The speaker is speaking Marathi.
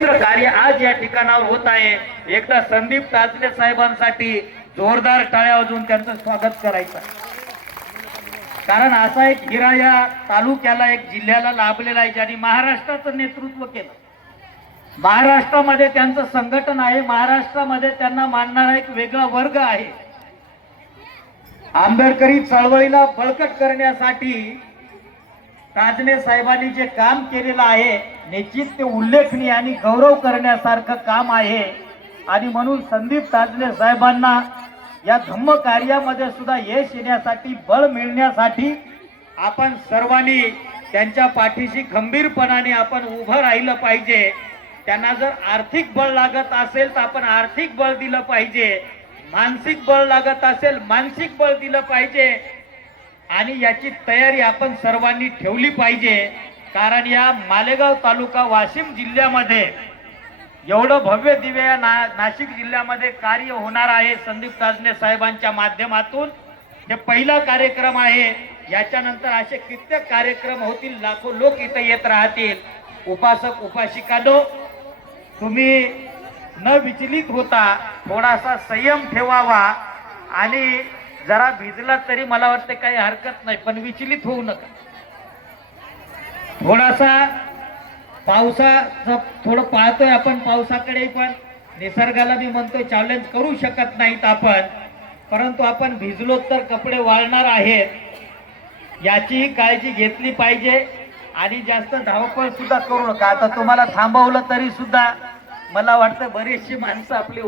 कार्य आज या ठिकाणावर होत आहे. एकदा संदीप ताजले साहेबांसाठी जोरदार टाळ्या वाजून त्यांचं स्वागत करायचं कारण असा एक हिरा या तालुक्याला एक जिल्ह्याला लाभलेला आहे ज्यांनी महाराष्ट्राचं नेतृत्व केलं. महाराष्ट्रामध्ये त्यांचं संघटन आहे महाराष्ट्रामध्ये त्यांना मानणारा एक वेगळा वर्ग आहे. आंबेडकरी चळवळीला बळकट करण्यासाठी ताजने साहेबांनी जे काम केलेलं आहे निश्चित ते उल्लेखनीय आणि गौरव करण्यासारखं काम आहे. आणि म्हणून संदीप काजने साहेबांना या धम्म कार्यामध्ये सुद्धा यश येण्यासाठी बळ मिळण्यासाठी आपण सर्वांनी त्यांच्या पाठीशी खंबीरपणाने आपण उभं राहिलं पाहिजे. त्यांना जर आर्थिक बळ लागत असेल तर आपण आर्थिक बळ दिलं पाहिजे. मानसिक बळ लागत असेल मानसिक बळ दिलं पाहिजे. आणि याची तयारी आपण सर्वांनी ठेवली पाहिजे. कारण या मालेगाव तालुका वाशिम जिल्ह्यामध्ये एवढं भव्य दिव्य या ना नाशिक जिल्ह्यामध्ये कार्य होणार आहे संदीप ताजने साहेबांच्या माध्यमातून. हे पहिला कार्यक्रम आहे. याच्यानंतर असे कित्येक कार्यक्रम होतील लाखो लोक इथं येत राहतील. उपासक उपासिकानो तुम्ही न विचलित होता थोडासा संयम ठेवावा. आणि जरा भिजला तरी मला वाटतं काही हरकत नाही पण विचलित होऊ नका. थोडासा पावसाचं थोडं पाहतोय आपण पावसाकडे पण निसर्गाला मी म्हणतोय चॅलेंज करू शकत नाहीत आपण. परंतु आपण भिजलो तर कपडे वाळणार आहेत. याचीही काळजी घेतली पाहिजे आणि जास्त धावपळ सुद्धा करू नका. आता तुम्हाला थांबवलं तरी सुद्धा मला वाटतं बरीचशी माणसं आपली